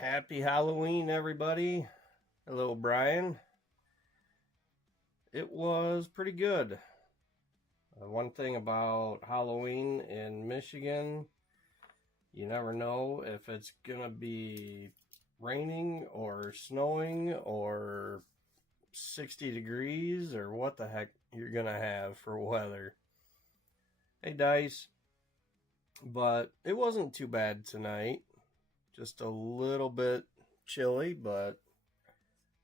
Happy Halloween, everybody. Hello, Brian. It was pretty good. One thing about Halloween in Michigan, you never know if it's gonna be raining or snowing or 60 degrees or what the heck you're gonna have for weather. Hey, Dice. But it wasn't too bad tonight. Just a little bit chilly, but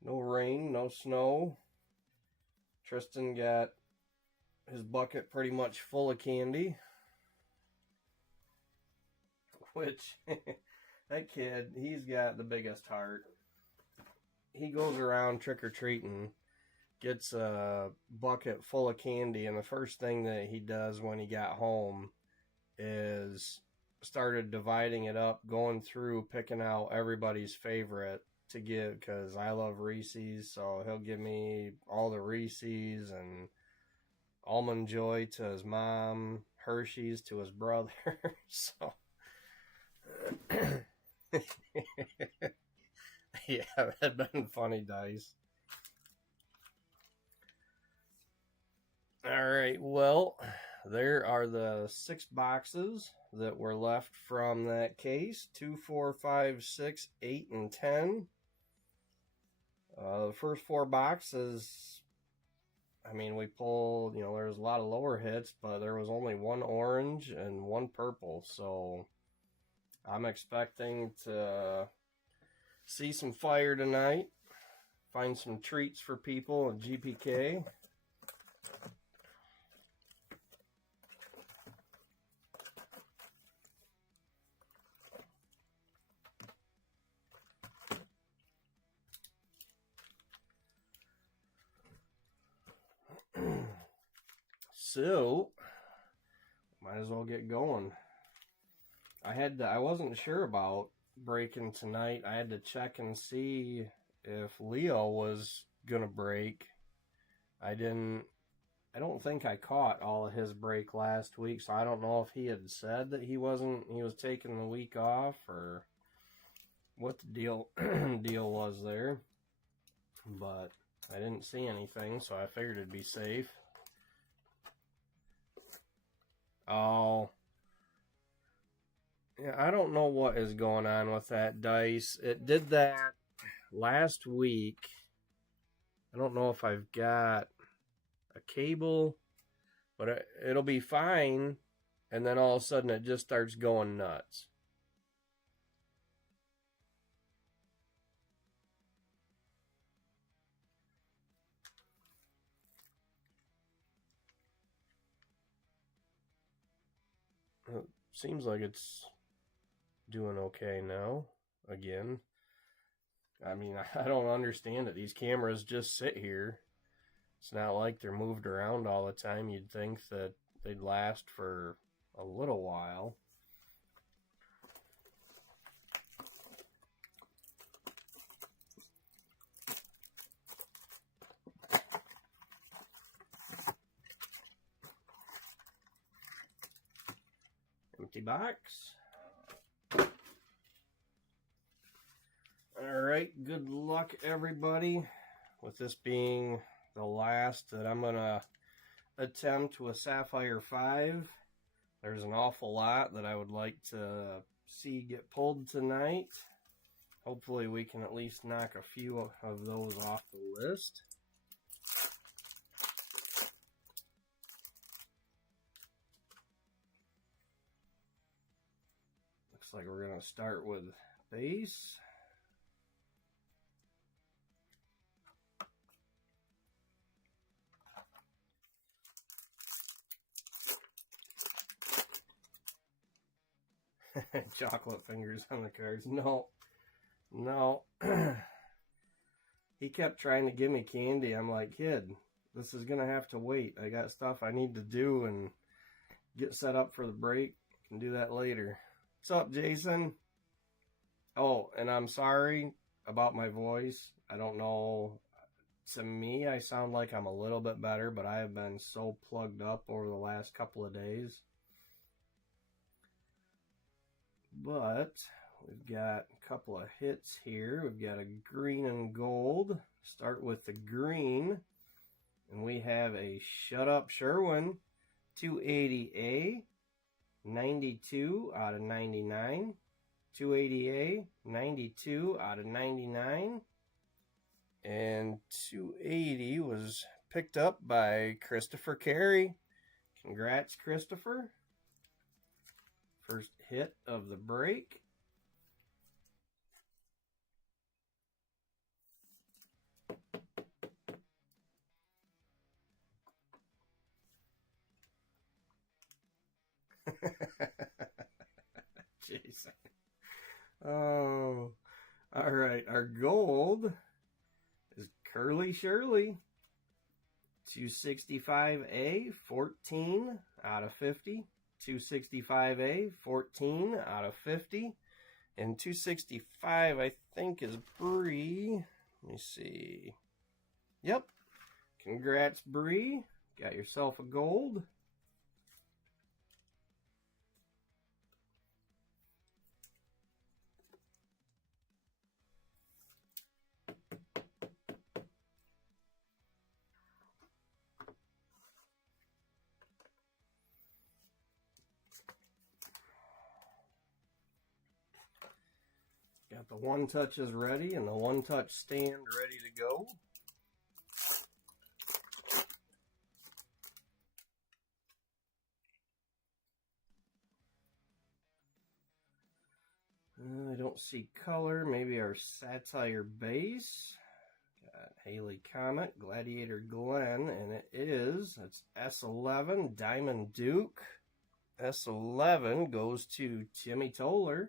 no rain, no snow. Tristan got his bucket pretty much full of candy. Which, that kid, he's got the biggest heart. He goes around trick-or-treating, gets a bucket full of candy, and the first thing that he does when he got home is started dividing it up, going through, picking out everybody's favorite to give, because I love Reese's, so he'll give me all the Reese's and Almond Joy to his mom, Hershey's to his brother. So yeah, that'd been funny, Dice. Alright, well, there are the 6 boxes that were left from that case. 2, 4, 5, 6, 8, and 10. The first 4 boxes, I mean, we pulled, there was a lot of lower hits, but there was only 1 orange and 1 purple. So I'm expecting to see some fire tonight. Find some treats for people at GPK. So, might as well get going. I wasn't sure about breaking tonight. I had to check and see if Leo was gonna break. I don't think I caught all of his break last week, so I don't know if he had said that he was taking the week off or what the deal was there. But I didn't see anything, so I figured it'd be safe. Oh, yeah, I don't know what is going on with that dice. It did that last week. I don't know if I've got a cable, but it'll be fine, and then all of a sudden it just starts going nuts. It seems like it's doing okay now, again. I mean, I don't understand it. These cameras just sit here. It's not like they're moved around all the time. You'd think that they'd last for a little while. Empty box. Alright, good luck, everybody. With this being the last that I'm going to attempt with Sapphire 5. There's an awful lot that I would like to see get pulled tonight. Hopefully we can at least knock a few of those off the list. Looks like we're going to start with base. Chocolate fingers on the cards. No. He kept trying to give me candy. I'm like, kid, this is going to have to wait. I got stuff I need to do and get set up for the break. Can do that later. What's up, Jason? Oh, and I'm sorry about my voice. I don't know. To me, I sound like I'm a little bit better, but I have been so plugged up over the last couple of days. But We've got a couple of hits here. We've got a green and gold. Start with the green. And we have a Shut Up Sherwin 280A, 92 out of 99. 280A, 92 out of 99. And 280 was picked up by Christopher Carey. Congrats, Christopher. First hit of the break. Jason. Oh, all right. Our gold is Curly Shirley. 265A, 14 out of 50. 265A, 14 out of 50. And 265, I think, is Bree. Let me see. Yep. Congrats, Bree. Got yourself a gold. Got the one touches ready and the one touch stand ready to go. I don't see color. Maybe our Sapphire base. Got Haley Comet, Gladiator Glen, and it is. It's S11, Diamond Duke. S11 goes to Timmy Toller.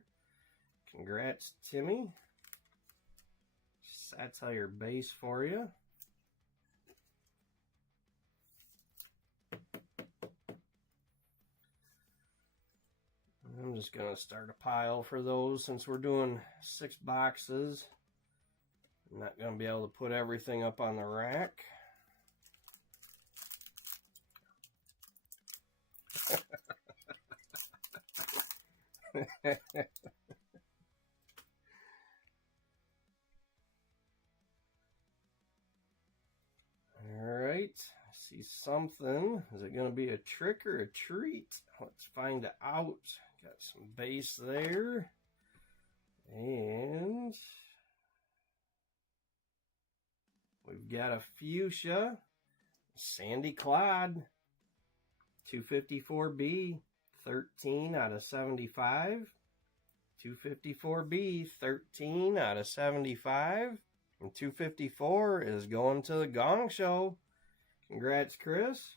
Congrats, Timmy. Sapphire base for you. I'm just going to start a pile for those since we're doing 6 boxes. I'm not going to be able to put everything up on the rack. Alright, I see something. Is it going to be a trick or a treat? Let's find out. Got some base there. And we've got a fuchsia. Sandy Clyde. 254B. 13 out of 75. 254B. 13 out of 75. And 254 is going to the Gong Show. Congrats, Chris.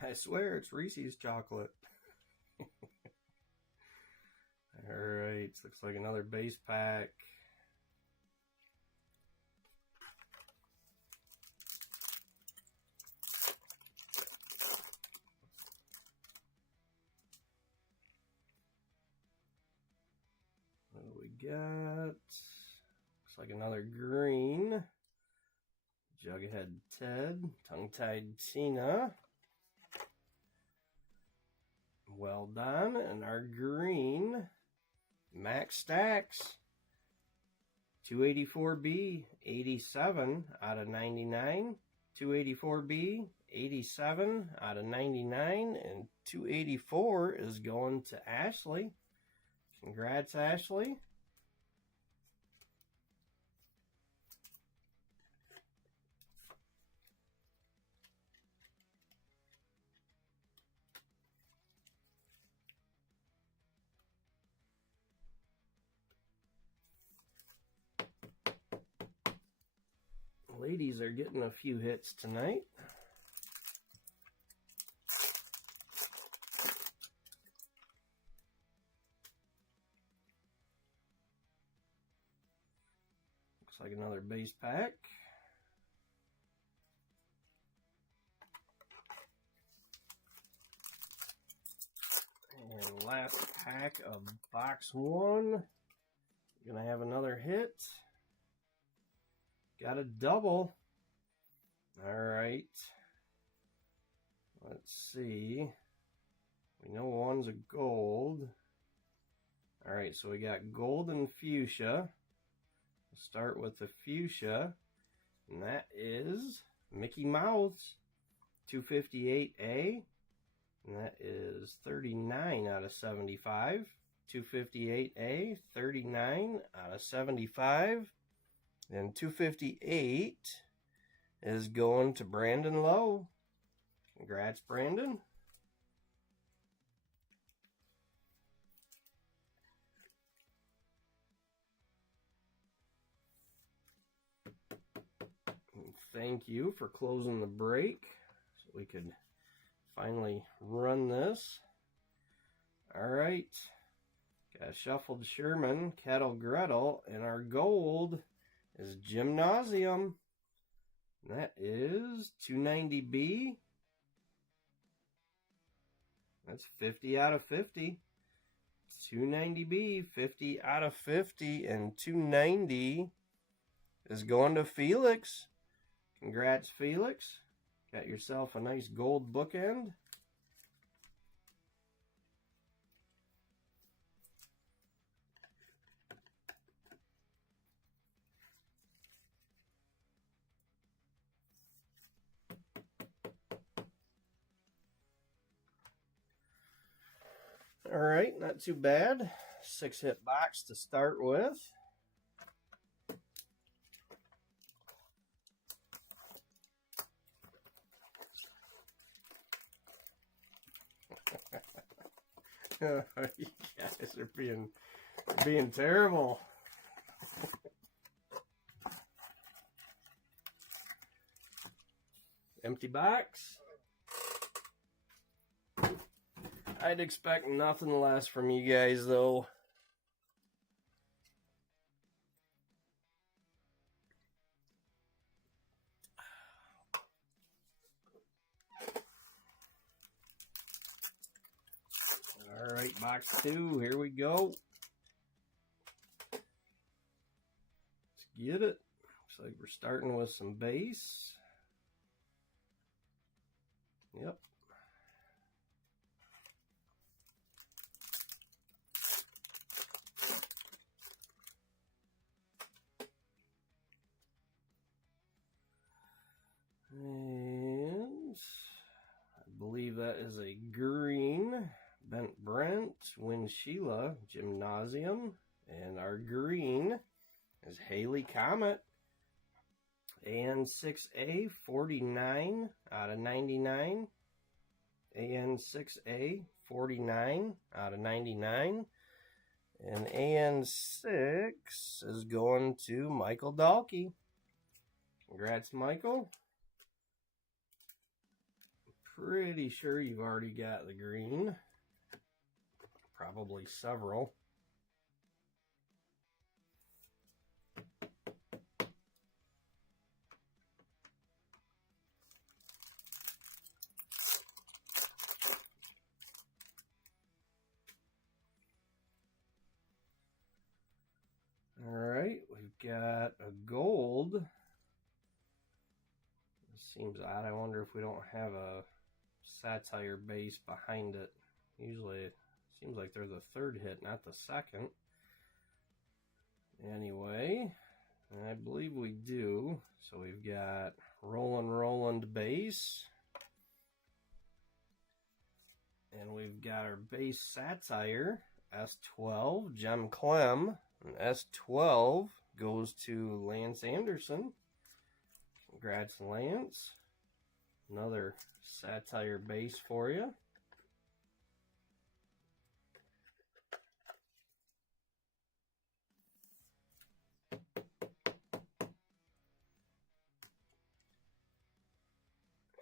I swear it's Reese's chocolate. Alright, looks like another base pack. What do we got? Looks like another green. Jughead Ted. Tongue-tied Tina. Well done. And our green, Max Stacks. 284B, 87 out of 99. 284B, 87 out of 99. And 284 is going to Ashley. Congrats, Ashley. Ladies are getting a few hits tonight. Looks like another base pack. last pack of box 1. Gonna have another hit. Got a double. Alright. Let's see. We know one's a gold. Alright, so we got gold and fuchsia. We'll start with the fuchsia. And that is Mickey Mouse 258A. And that is 39 out of 75. 258A, 39 out of 75. And 258 is going to Brandon Lowe. Congrats, Brandon. And thank you for closing the break so we could finally run this. All right. Got a shuffled Sherman, Kettle Gretel, and our gold is Gymnasium. And that is 290B. That's 50 out of 50. 290B, 50 out of 50, and 290 is going to Felix. Congrats, Felix. Got yourself a nice gold bookend. All right, not too bad. 6-hit box to start with. You guys are being terrible. Empty box. I'd expect nothing less from you guys, though. All right, box 2, here we go. Let's get it. Looks like we're starting with some base. Yep. And I believe that is a green. Bent Brent, Win Sheila, Gymnasium. And our green is Haley Comet. AN6A, 49 out of 99. AN6A, 49 out of 99. And AN6 is going to Michael Dalkey. Congrats, Michael. Pretty sure you've already got the green. Probably several. All right, we've got a gold. This seems odd. I wonder if we don't have a Sapphire base behind it. Usually it seems like they're the third hit, not the second. Anyway, I believe we do. So we've got Roland base. And we've got our base Sapphire, S12, Gem Clem. And S12 goes to Lance Anderson. Congrats, Lance. Another Sapphire base for you.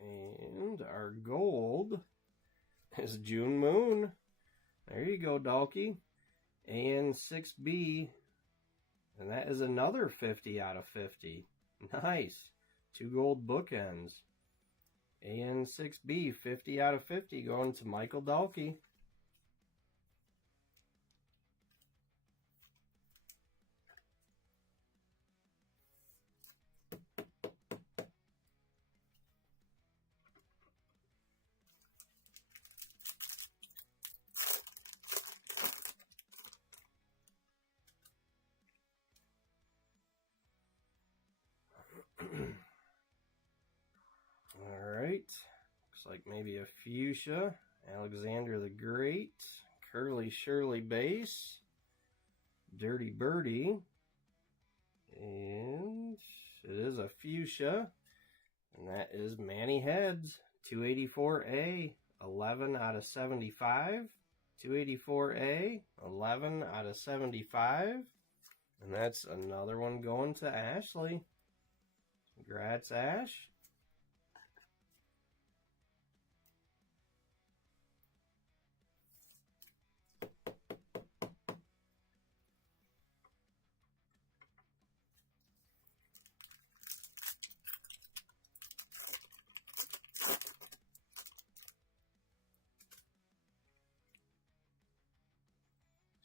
And our gold is June Moon. There you go, Dalkey. And 6B. And that is another 50 out of 50. Nice. 2 gold bookends. And 6B, 50 out of 50 going to Michael Dalkey. Looks like maybe a fuchsia. Alexander the Great. Curly Shirley base. Dirty Birdie. And it is a fuchsia. And that is Manny Heads. 284A. 11 out of 75. 284A. 11 out of 75. And that's another one going to Ashley. Congrats, Ash.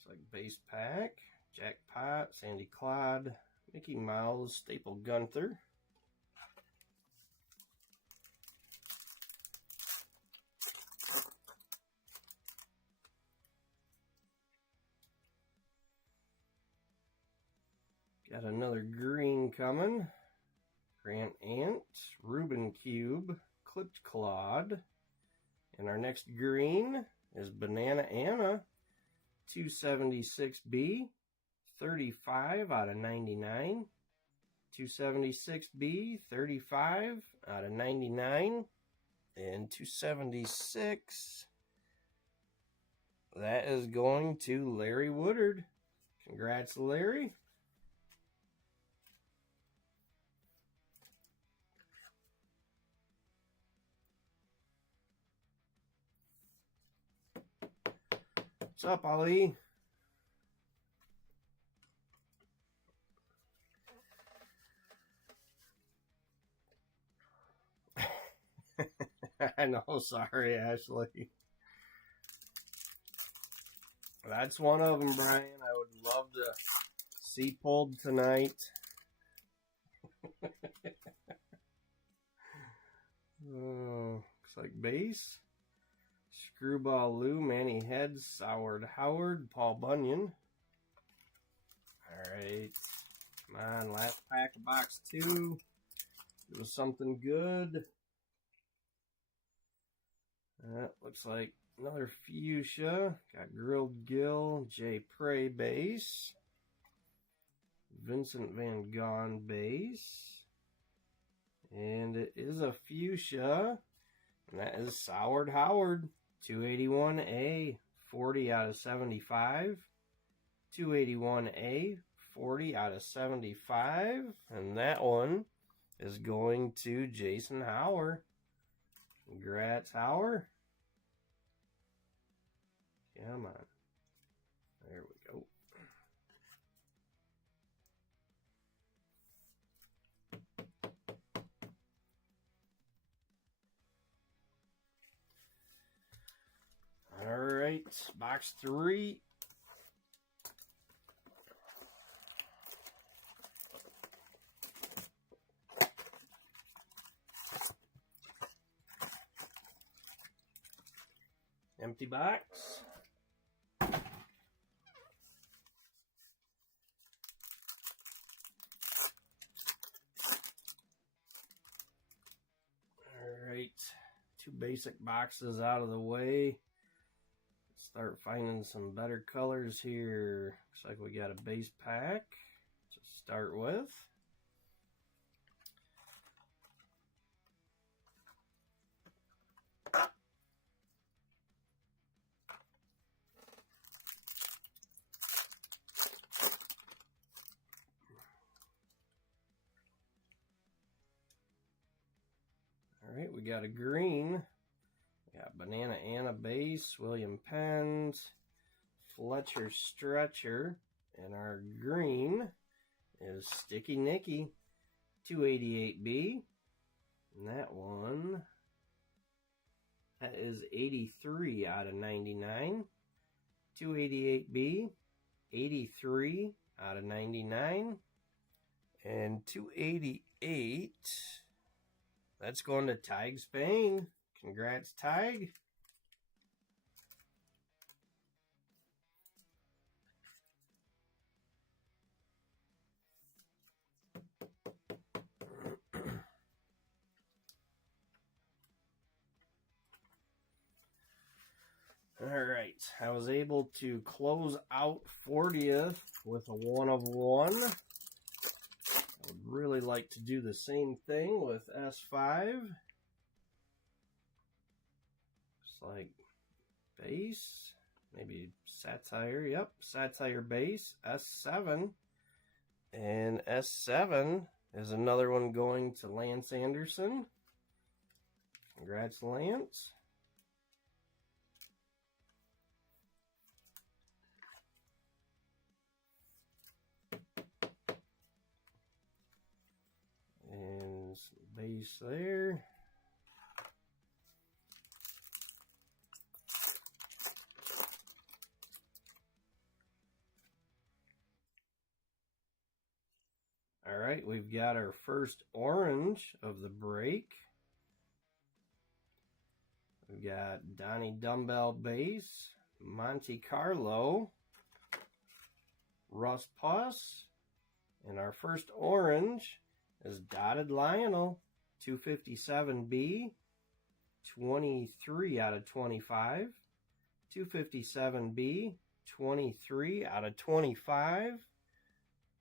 Like base pack, Jackpot, Sandy Claude, Mickey Mouse, Staple Gunther. Got another green coming. Grant Ant, Reuben Cube, Clipped Claude. And our next green is Banana Anna. 276B, 35 out of 99. 276B, 35 out of 99. And 276, that is going to Larry Woodard. Congrats, Larry. What's up, Ali? I know, sorry, Ashley. That's one of them, Brian. I would love to see pulled tonight. Looks like base. Screwball Lou, Manny Heads, Soured Howard, Paul Bunyan. Alright. Come on, last pack of box 2. It was something good. That looks like another fuchsia. Got Grilled Gill, Jay Prey base. Vincent Van Gogh base. And it is a fuchsia. And that is Soured Howard. 281A, 40 out of 75. 281A, 40 out of 75. And that one is going to Jason Hauer. Congrats, Hauer. Come on. There we go. All right, box 3. Empty box. All right, 2 basic boxes out of the way. Start finding some better colors here. Looks like we got a base pack to start with. All right, we got a green. We got Banana Anna base, William Penns, Fletcher Stretcher, and our green is Sticky Nicky, 288B. And that one, that is 83 out of 99. 288B, 83 out of 99. And 288, that's going to Tig Spain. Congrats, Tig. Alright, I was able to close out 40th with a 1 of 1. I would really like to do the same thing with S5. Just like base, maybe satire, yep, satire base, S7. And S7 is another one going to Lance Anderson. Congrats, Lance. And base there. All right, we've got our first orange of the break. We've got Donnie Dumbbell base, Monte Carlo, Russ Puss, and our first orange is Dotted Lionel, 257B, 23 out of 25, 257B, 23 out of 25.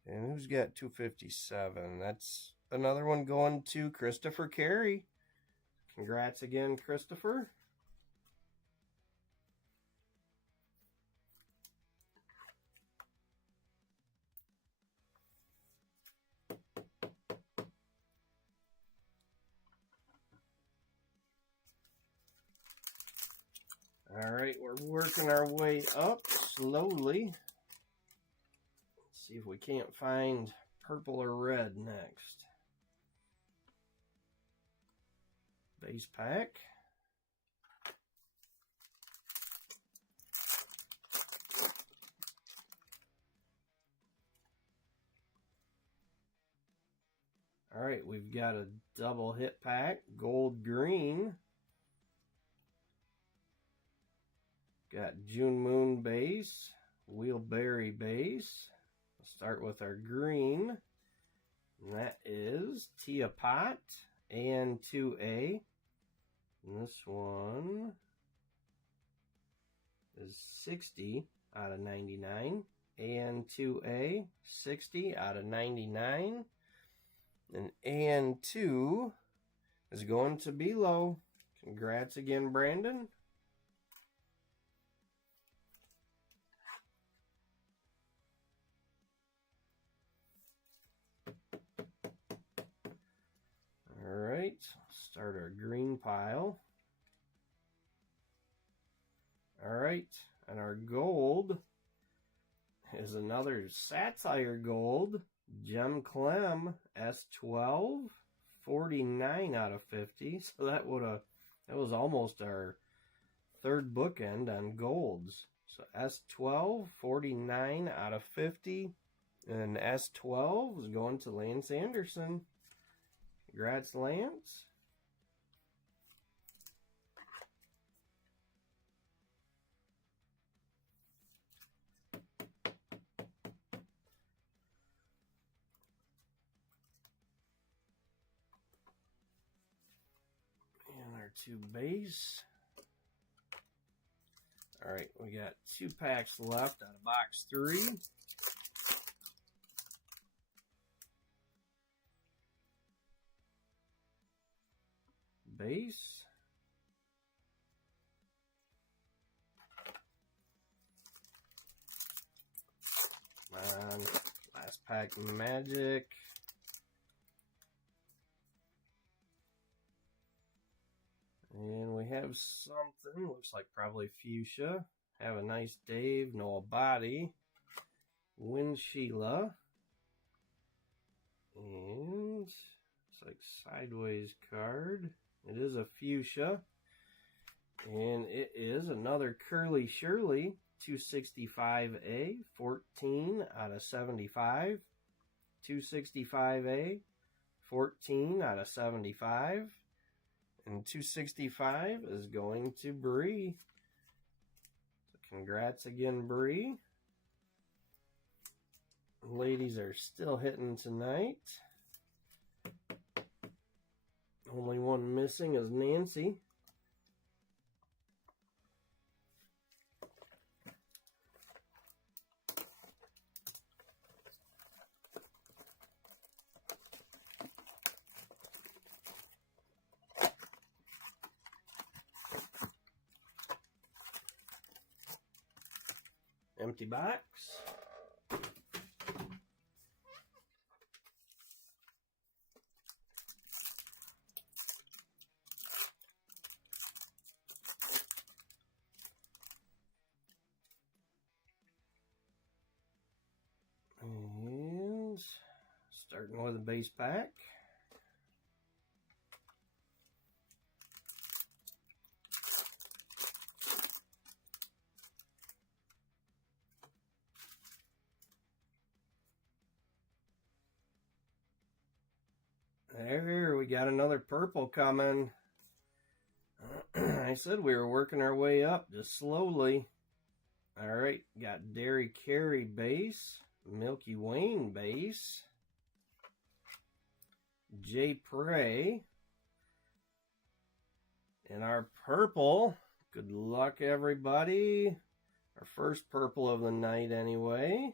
And who's got 257? That's another one going to Christopher Carey. Congrats again, Christopher. All right, we're working our way up slowly. Let's see if we can't find purple or red next. Base pack. All right, we've got a double hit pack, gold green. Got June Moon base, Wheelberry base. We'll start with our green. And that is Tia Pot, AN2A. And this one is 60 out of 99. AN2A, 60 out of 99. And AN2 is going to be low. Congrats again, Brandon. Alright, start our green pile. Alright, and our gold is another Satire Gold, Gem Clem S12, 49 out of 50. So that was almost our third bookend on golds. So S12, 49 out of 50, and S12 is going to Lance Anderson. Congrats, Lance. And our 2 base. All right, we got 2 packs left out of box 3. Base. Last pack Magic. And we have something, looks like probably Fuchsia. Have a Nice Dave, Noah Body, Win Sheila. And it's like sideways card. It is a Fuchsia. And it is another Curly Shirley, 265A, 14 out of 75. 265A, 14 out of 75. And 265 is going to Bree. So congrats again, Bree. Ladies are still hitting tonight. Only one missing is Nancy. empty box. And starting with a base pack. There, we got another purple coming. I said we were working our way up just slowly. All right, got Dairy Carey base, Milky Wayne base, J. Prey, and our purple. Good luck, everybody. Our first purple of the night, anyway.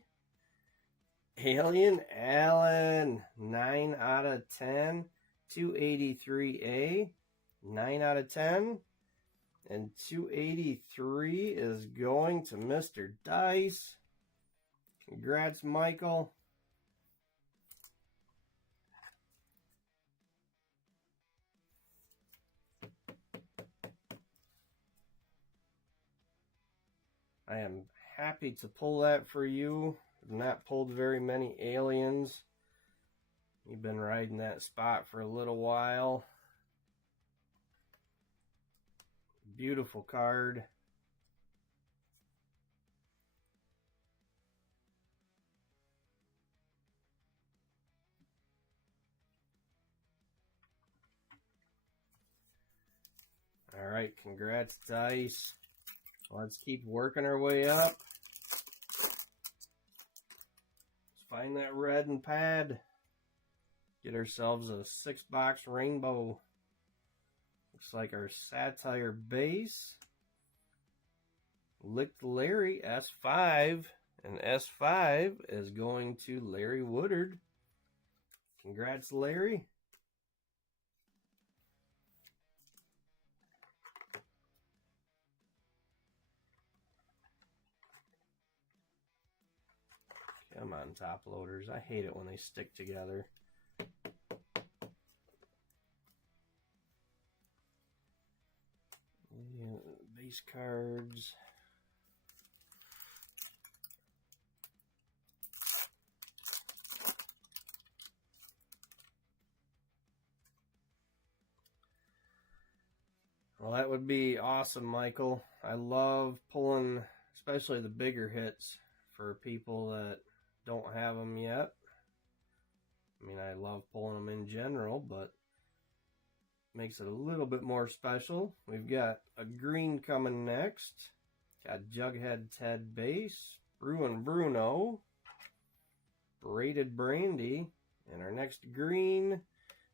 Alien Allen, 9 out of 10, 283A, 9 out of 10. And 283 is going to Mr. Dice. Congrats, Michael. I am happy to pull that for you. I've not pulled very many aliens. You've been riding that spot for a little while. Beautiful card. All right, congrats, Dice. Let's keep working our way up. Let's find that red and pad. Get ourselves a 6-box rainbow. Looks like our Satire base. Licked Larry, S5. And S5 is going to Larry Woodard. Congrats, Larry. Come on, top loaders. I hate it when they stick together. Yeah, base cards. Well, that would be awesome, Michael. I love pulling, especially the bigger hits for people that don't have them yet. I mean, I love pulling them in general, but makes it a little bit more special. We've got a green coming next. Got Jughead Ted base, Bruin Bruno, Braided Brandy, and our next green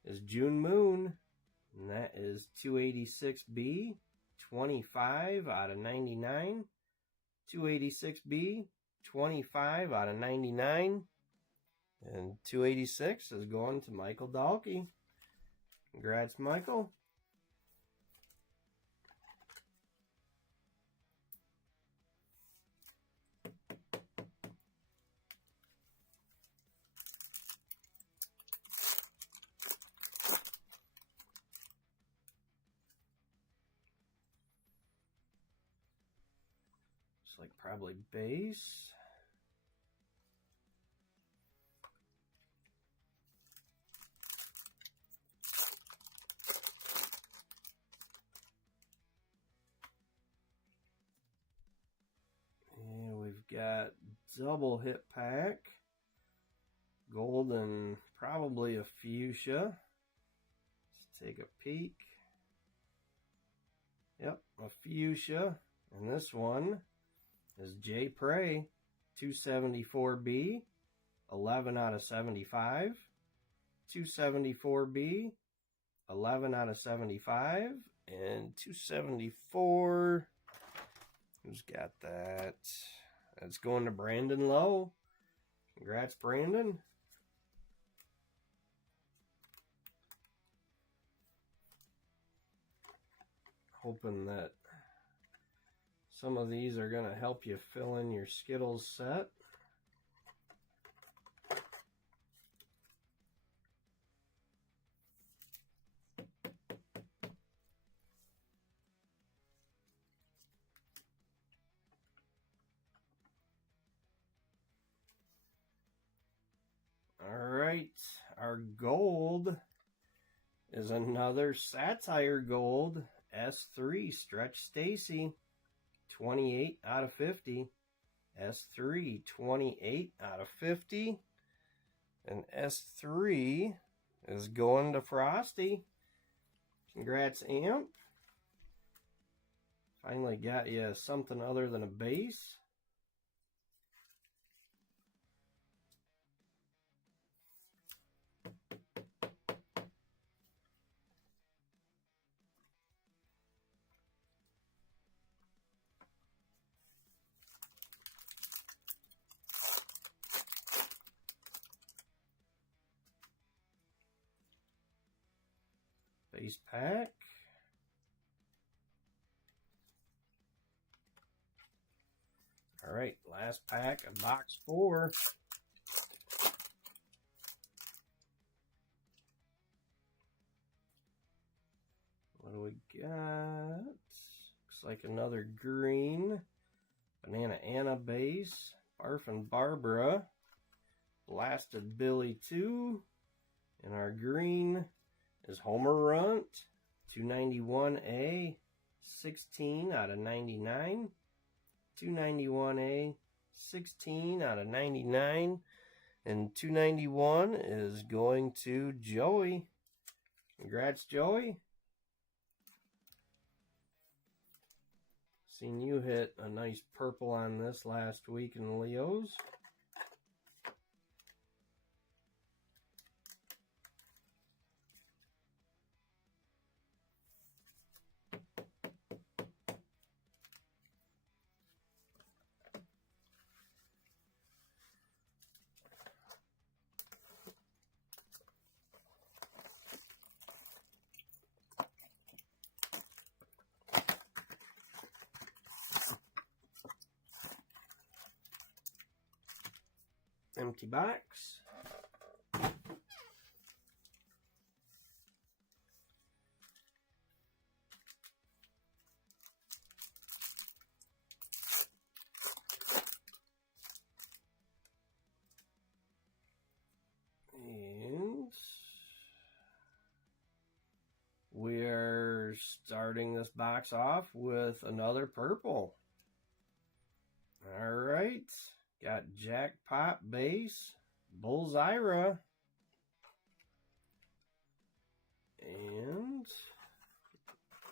is June Moon, and that is 286B, 25 out of 99. 286B, 25 out of 99. And 286 is going to Michael Dalkey. Congrats, Michael. Looks like probably base. Got double hit pack, gold and probably a fuchsia. Let's take a peek. Yep, a fuchsia. And this one is J. Prey, 274B, 11 out of 75. 274B, 11 out of 75. And 274, who's got that? That's going to Brandon Lowe. Congrats, Brandon. Hoping that Some of these are going to help you fill in your Skittles set. Alright, our gold is another Sapphire Gold S3 Stretch Stacy, 28 out of 50. S3, 28 out of 50. And S3 is going to Frosty. Congrats, Amp. Finally got you something other than a base. Base pack. All right, last pack of box 4. What do we got? Looks like another green. Banana Anna base. Barfin Barbara. Blasted Billy 2. And our green is Homer Runt. 291A. 16 out of 99. 291A. 16 out of 99. And 291 is going to Joey. Congrats, Joey. Seen you hit a nice purple on this last week in the Leos. Empty box. And we're starting this box off with another purple. All right. Got Jackpot base, Bullseye, and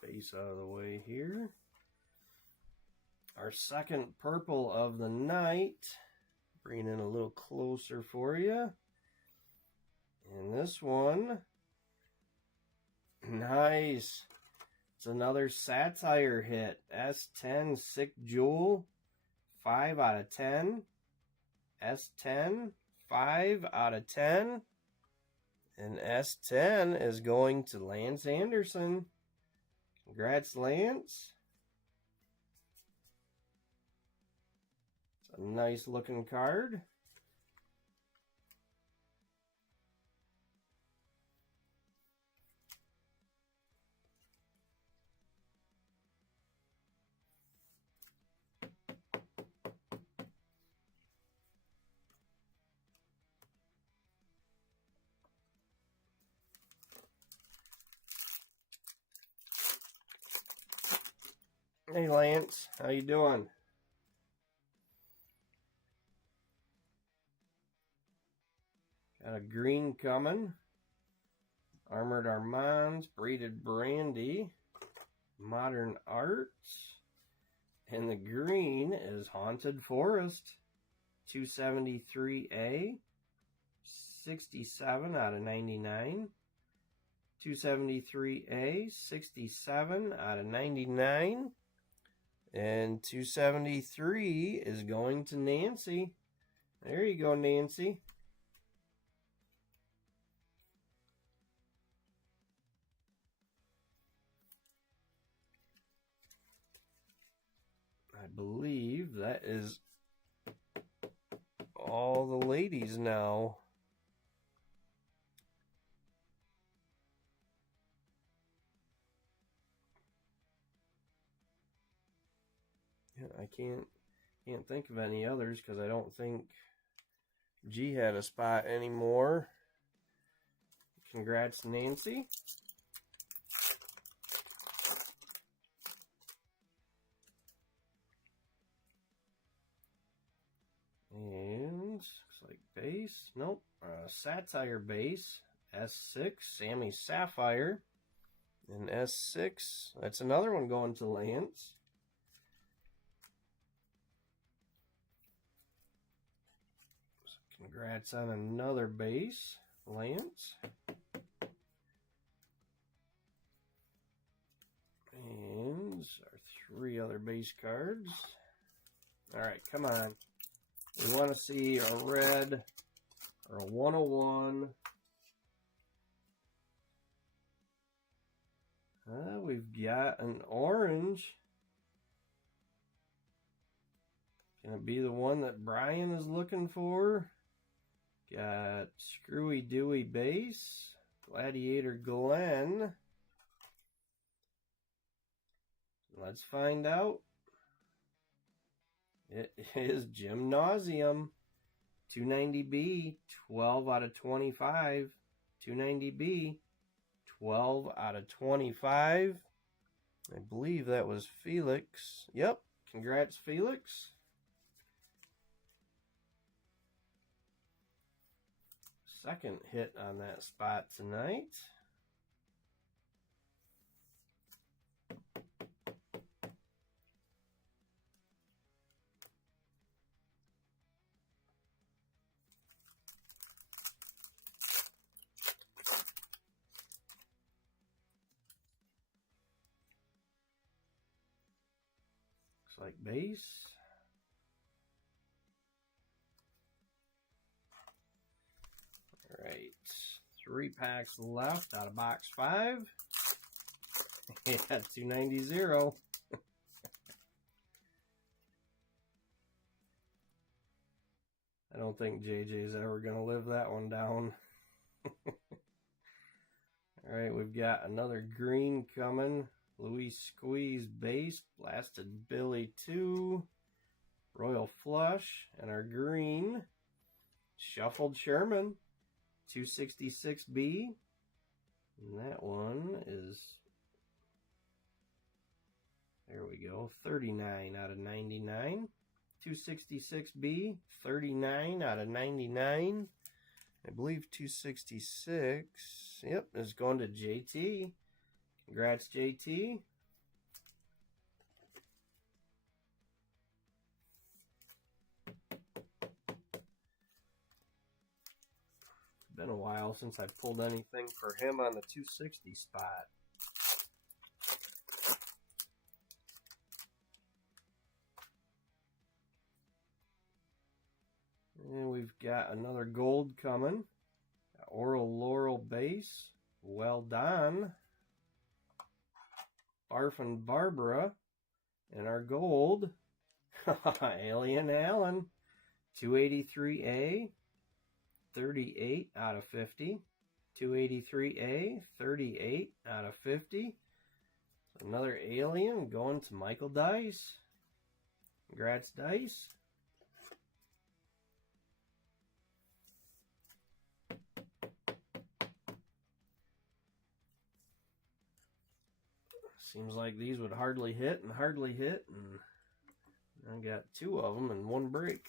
base out of the way here. Our second purple of the night. Bring it in a little closer for you. And this one, nice. It's another Sapphire hit. S10 Sick Jewel, 5 out of 10. S10, 5 out of 10. And S10 is going to Lance Anderson. Congrats, Lance. It's a nice looking card. Hey Lance, how you doing? Got a green coming. Armored Armands, Braided Brandy, Modern Arts, and the green is Haunted Forest, 273A, 67 out of 99. 273A, 67 out of 99. And 273 is going to Nancy. There you go, Nancy. I believe that is all the ladies now. Yeah, I can't think of any others because I don't think G had a spot anymore. Congrats, Nancy. And looks like base. Nope. Satire base. S6. Sammy Sapphire. And S6. That's another one going to Lance. So congrats on another base, Lance. And our 3 other base cards. Alright, come on. We want to see a red or a 101. We've got an orange. Can it be the one that Brian is looking for? Got Screwy Dewey base. Gladiator Glenn. Let's find out. It is Gymnasium. 290B, 12 out of 25. 290B, 12 out of 25. I believe that was Felix. Yep. Congrats, Felix. Second hit on that spot tonight. Like base. All right, 3 packs left out of box 5. Yeah, 290. I don't think JJ's ever going to live that one down. All right, we've got another green coming. Louis Squeeze base, Blasted Billy 2, Royal Flush, and our green, Shuffled Sherman, 266B. And that one is, there we go, 39 out of 99. 266B, 39 out of 99. I believe 266, yep, is going to JT. Congrats, JT. It's been a while since I pulled anything for him on the 260 spot. And we've got another gold coming. Oral Laurel base. Well done. Barf and Barbara, and our gold, Alien Allen, 283A, 38 out of 50, 283A, 38 out of 50. So another Alien going to Michael Dice. Congrats, Dice. Seems like these would hardly hit, and I got 2 of them in one break.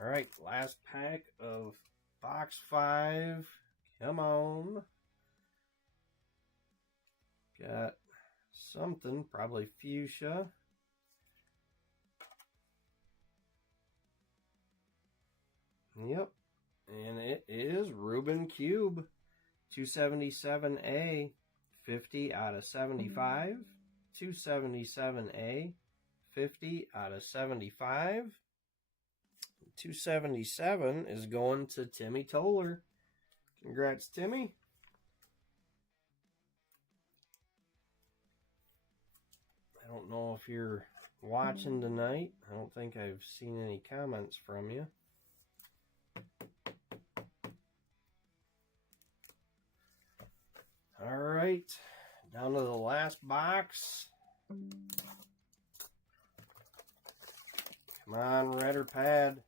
All right, last pack of box 5. Come on. Got something, probably fuchsia. Yep. And it is Ruben Cube, 277A, 50 out of 75. 277A, 50 out of 75. 277 is going to Timmy Toller. Congrats, Timmy. I don't know if you're watching tonight. I don't think I've seen any comments from you. All right, down to the last box. Come on, redder pad.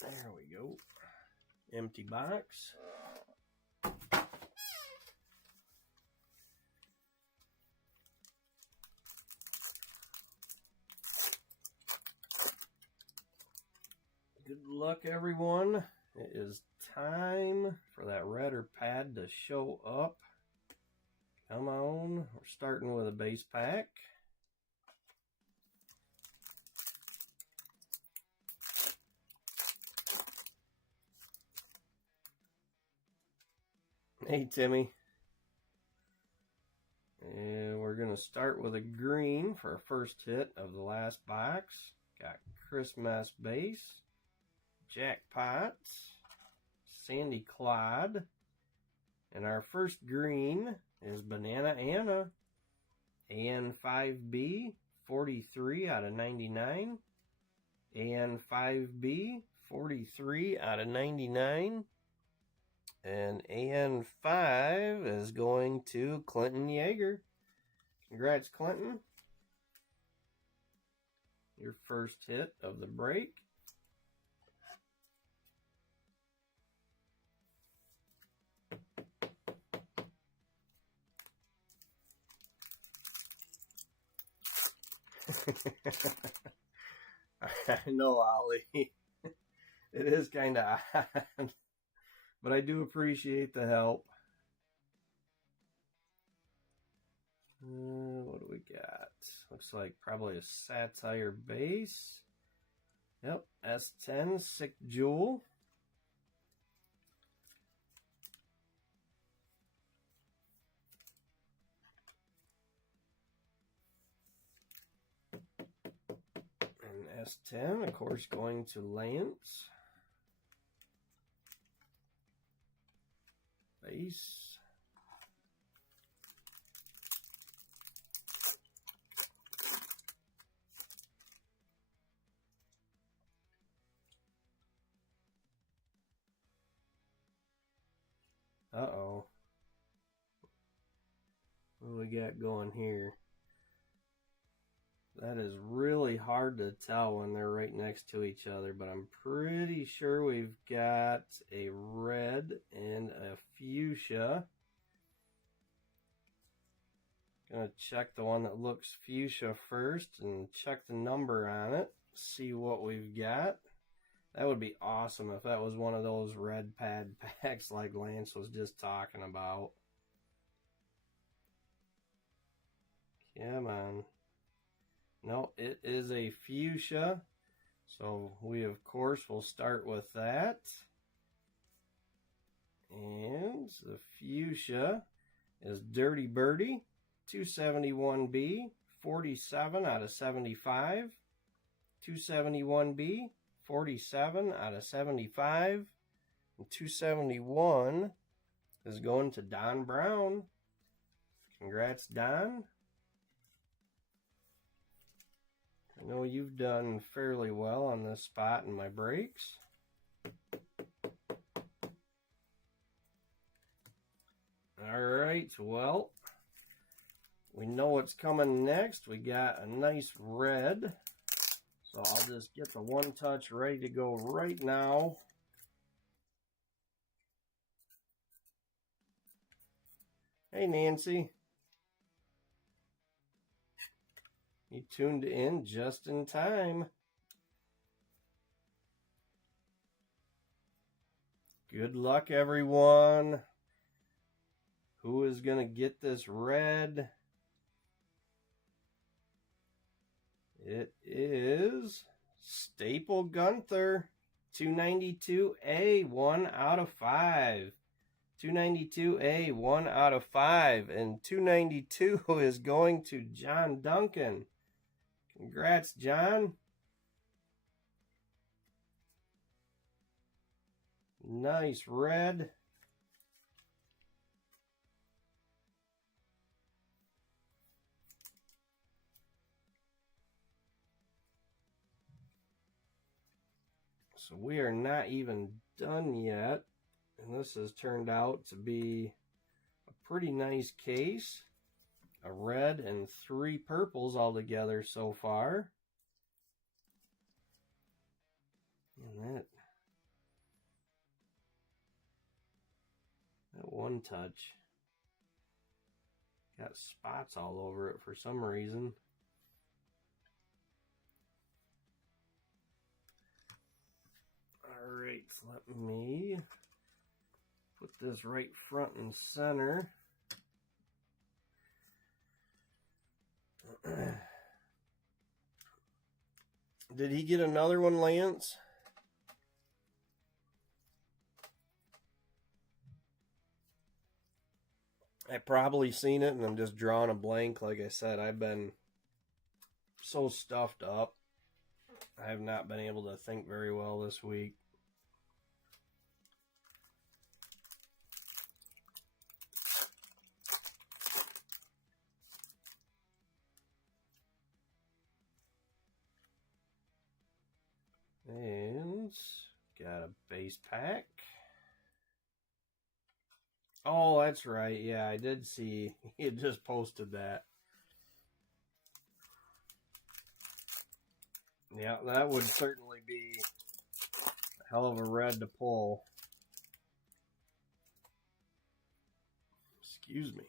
There we go. Empty box. Good luck, everyone. It is time for that redder pad to show up. Come on. We're starting with a base pack. Hey, Timmy. And we're going to start with a green for our first hit of the last box. Got Christmas base, Jackpot, Sandy Clyde, and our first green is Banana Anna, AN5B, 43 out of 99, AN5B, 43 out of 99, and AN5 is going to Clinton Yeager. Congrats, Clinton. Your first hit of the break. I know, Ollie. It is kind of odd, but I do appreciate the help. What do we got? Looks like probably a Satire base. Yep, S10, Sick Jewel. And S10, of course, going to Lance. Base. Uh-oh. What do we got going here? That is really hard to tell when they're right next to each other, but I'm pretty sure we've got a red and a fuchsia. Gonna check the one that looks fuchsia first and check the number on it, see what we've got. That would be awesome if that was one of those red pad packs like Lance was just talking about. Come on. No, it is a fuchsia. So we, of course, will start with that. And the fuchsia is Dirty Birdie, 271B, 47 out of 75. 271B, 47 out of 75. And 271 is going to Don Brown. Congrats, Don. I know you've done fairly well on this spot in my breaks. Alright, well, we know what's coming next. We got a nice red. So I'll just get the one touch ready to go right now. Hey, Nancy. You tuned in just in time. Good luck, everyone. Who is going to get this red? It is Staple Gunther, 292A, 1 out of 5. 292A, 1 out of 5. And 292 is going to John Duncan. Congrats, John. Nice red. So we are not even done yet. And this has turned out to be a pretty nice case. A red and 3 purples all together so far. And that one touch got spots all over it for some reason. Alright, let me put this right front and center. Did he get another one, Lance? I probably seen it and I'm just drawing a blank. Like I said, I've been so stuffed up. I have not been able to think very well this week. And got a base pack. Oh, that's right. Yeah, I did see he had just posted that. Yeah, that would certainly be a hell of a red to pull. Excuse me.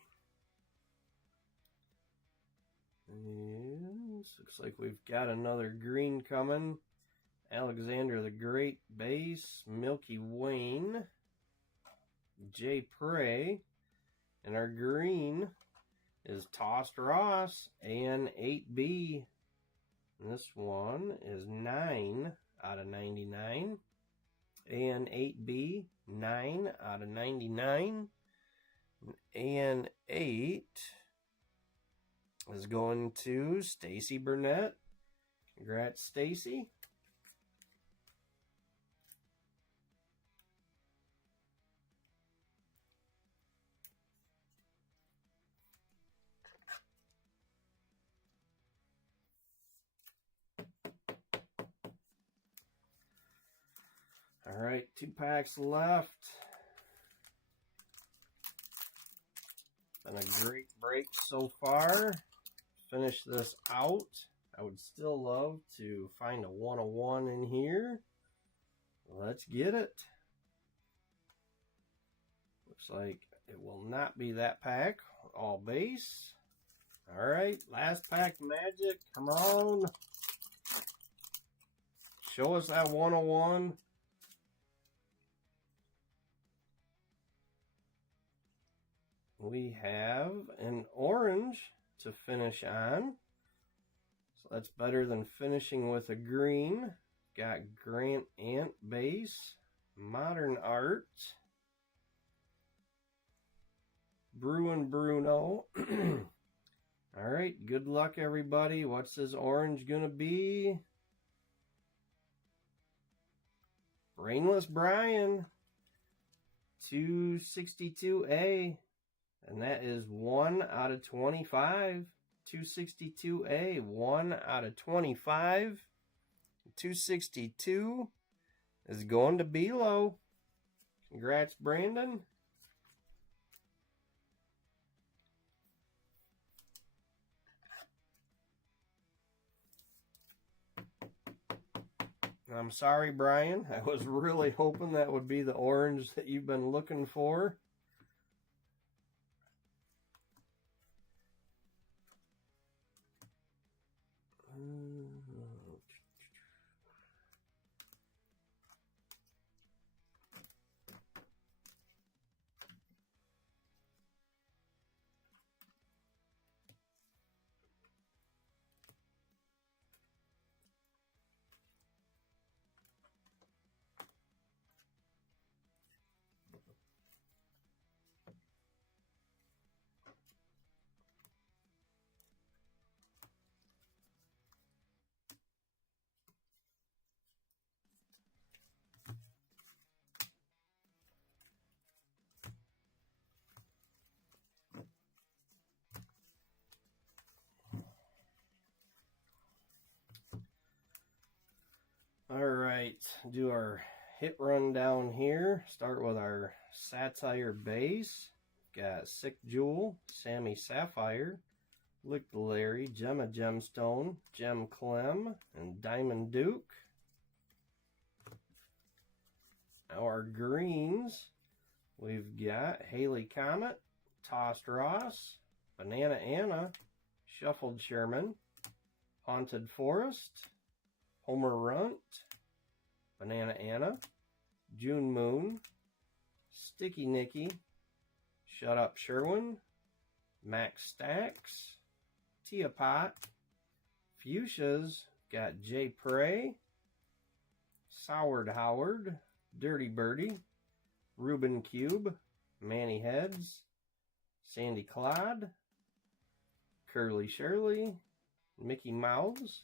And looks like we've got another green coming. Alexander the Great base, Milky Wayne, J. Prey, and our green is Tossed Ross and 8B. And this one is 9 out of 99. And 8B, 9 out of 99. And 8 is going to Stacy Burnett. Congrats, Stacy. All right, 2 packs left. Been a great break so far. Finish this out. I would still love to find a 101 in here. Let's get it. Looks like it will not be that pack. All base. All right, last pack magic. Come on. Show us that 101. We have an orange to finish on. So that's better than finishing with a green. Got Grant Ant base. Modern Art. Bruin Bruno. All right, good luck, everybody. What's this orange going to be? Brainless Brian. 262A. And that is 1 out of 25. 262A, 1 out of 25. 262 is going to Bilo. Congrats, Brandon. I'm sorry, Brian. I was really hoping that would be the orange that you've been looking for. do our hit rundown here. Start with our Sapphire base. Got Sick Jewel, Sammy Sapphire, Lick the Larry, Gemma Gemstone, Gem Clem, and Diamond Duke. Now our greens, we've got Haley Comet, Tossed Ross, Banana Anna, Shuffled Sherman, Haunted Forest, Homer Runt, Banana Anna, June Moon, Sticky Nicky, Shut Up Sherwin, Max Stacks, Tia Pot, Fuchsias, got Jay Prey, Soured Howard, Dirty Birdie, Ruben Cube, Manny Heads, Sandy Clyde, Curly Shirley, Mickey Mouse.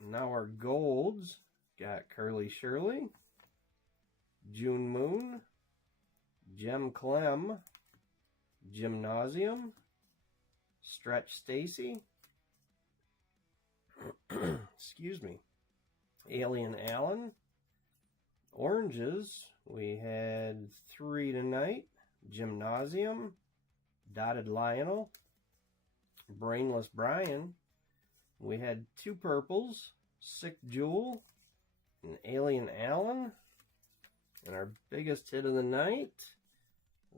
Now our golds, got Curly Shirley, June Moon, Gem Clem, Gymnasium, Stretch Stacy, excuse me, Alien Allen. Oranges, we had 3 tonight, Gymnasium, Dotted Lionel, Brainless Brian. We had 2 purples, Sick Jewel, and Alien Allen. And our biggest hit of the night,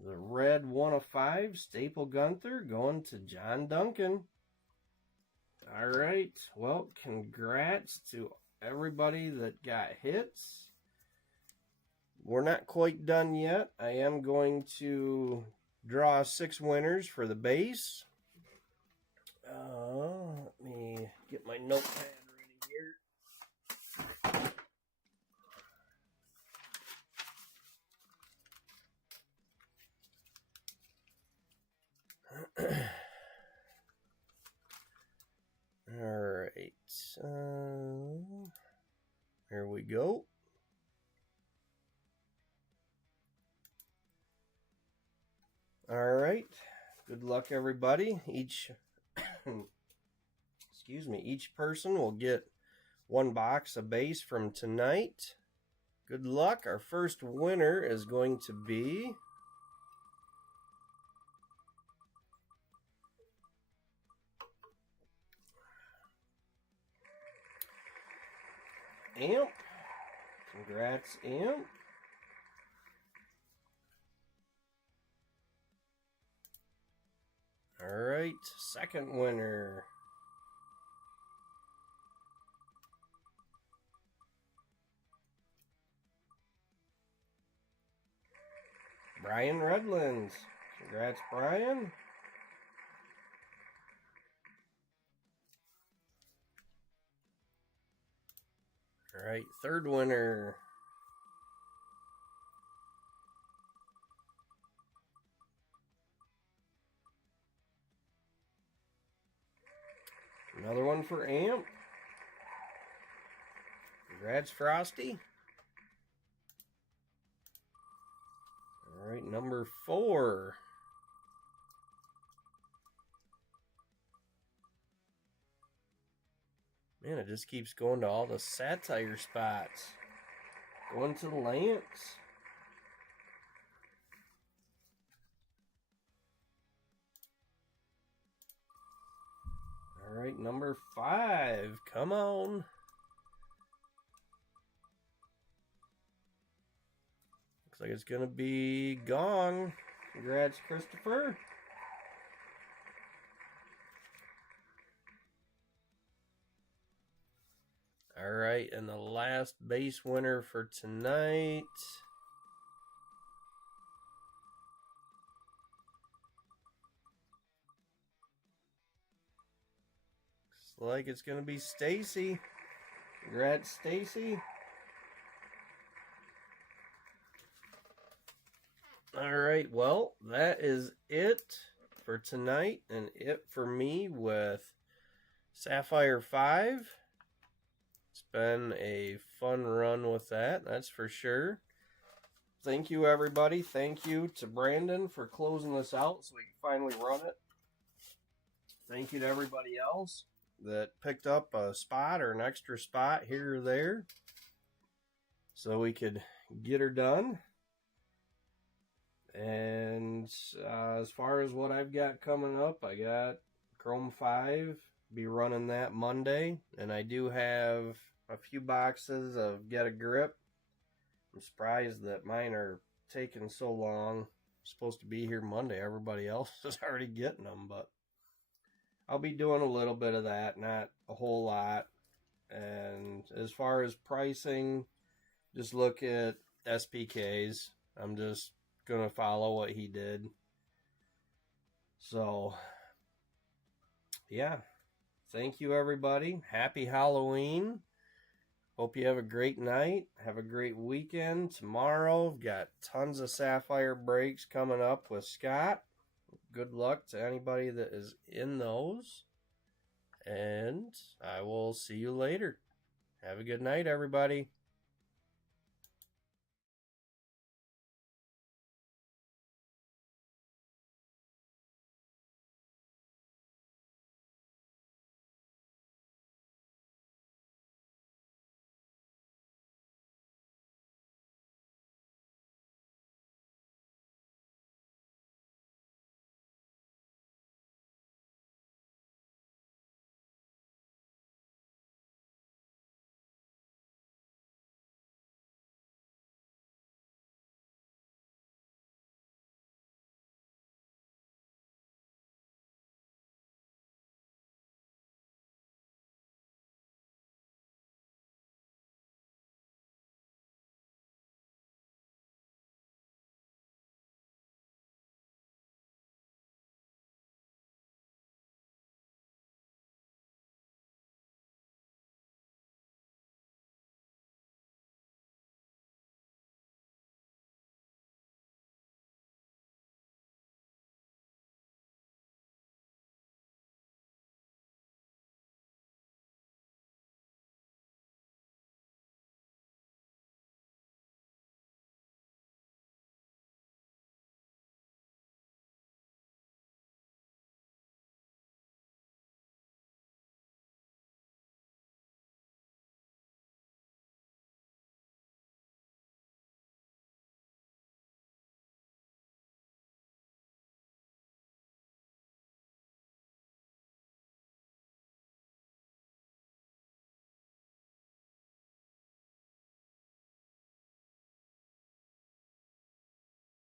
the red 1 of 5, Staple Gunther, going to John Duncan. All right, well, congrats to everybody that got hits. We're not quite done yet. I am going to draw 6 winners for the base. Let me get my notepad ready here. All right. Here we go. All right, good luck everybody. Each each person will get 1 box of base from tonight. Good luck. Our first winner is going to be Amp. Congrats, Amp. All right, second winner. Brian Redlands. Congrats, Brian. All right, third winner. Another one for Amp. Congrats, Frosty. All right, number 4. Man, it just keeps going to all the Sapphire spots. Going to Lance. All right, number 5. Come on. Looks like it's going to be Gong. Congrats, Christopher. All right, and the last base winner for tonight. Looks like it's going to be Stacy. Congrats, Stacy. All right, well, that is it for tonight and it for me with Sapphire 5. It's been a fun run with that, that's for sure. Thank you, everybody. Thank you to Brandon for closing this out so we can finally run it. Thank you to everybody else that picked up a spot or an extra spot here or there. so we could get her done. And as far as what I've got coming up, I got Chrome 5, be running that Monday, and I do have a few boxes of Get a Grip. I'm surprised that mine are taking so long. I'm supposed to be here Monday. Everybody else is already getting them, but I'll be doing a little bit of that, not a whole lot. And as far as pricing, just look at SPK's. I'm just going to follow what he did. So, yeah. Thank you, everybody. Happy Halloween. Hope you have a great night. Have a great weekend. Tomorrow, we've got tons of Sapphire breaks coming up with Scott. Good luck to anybody that is in those. And I will see you later. Have a good night, everybody.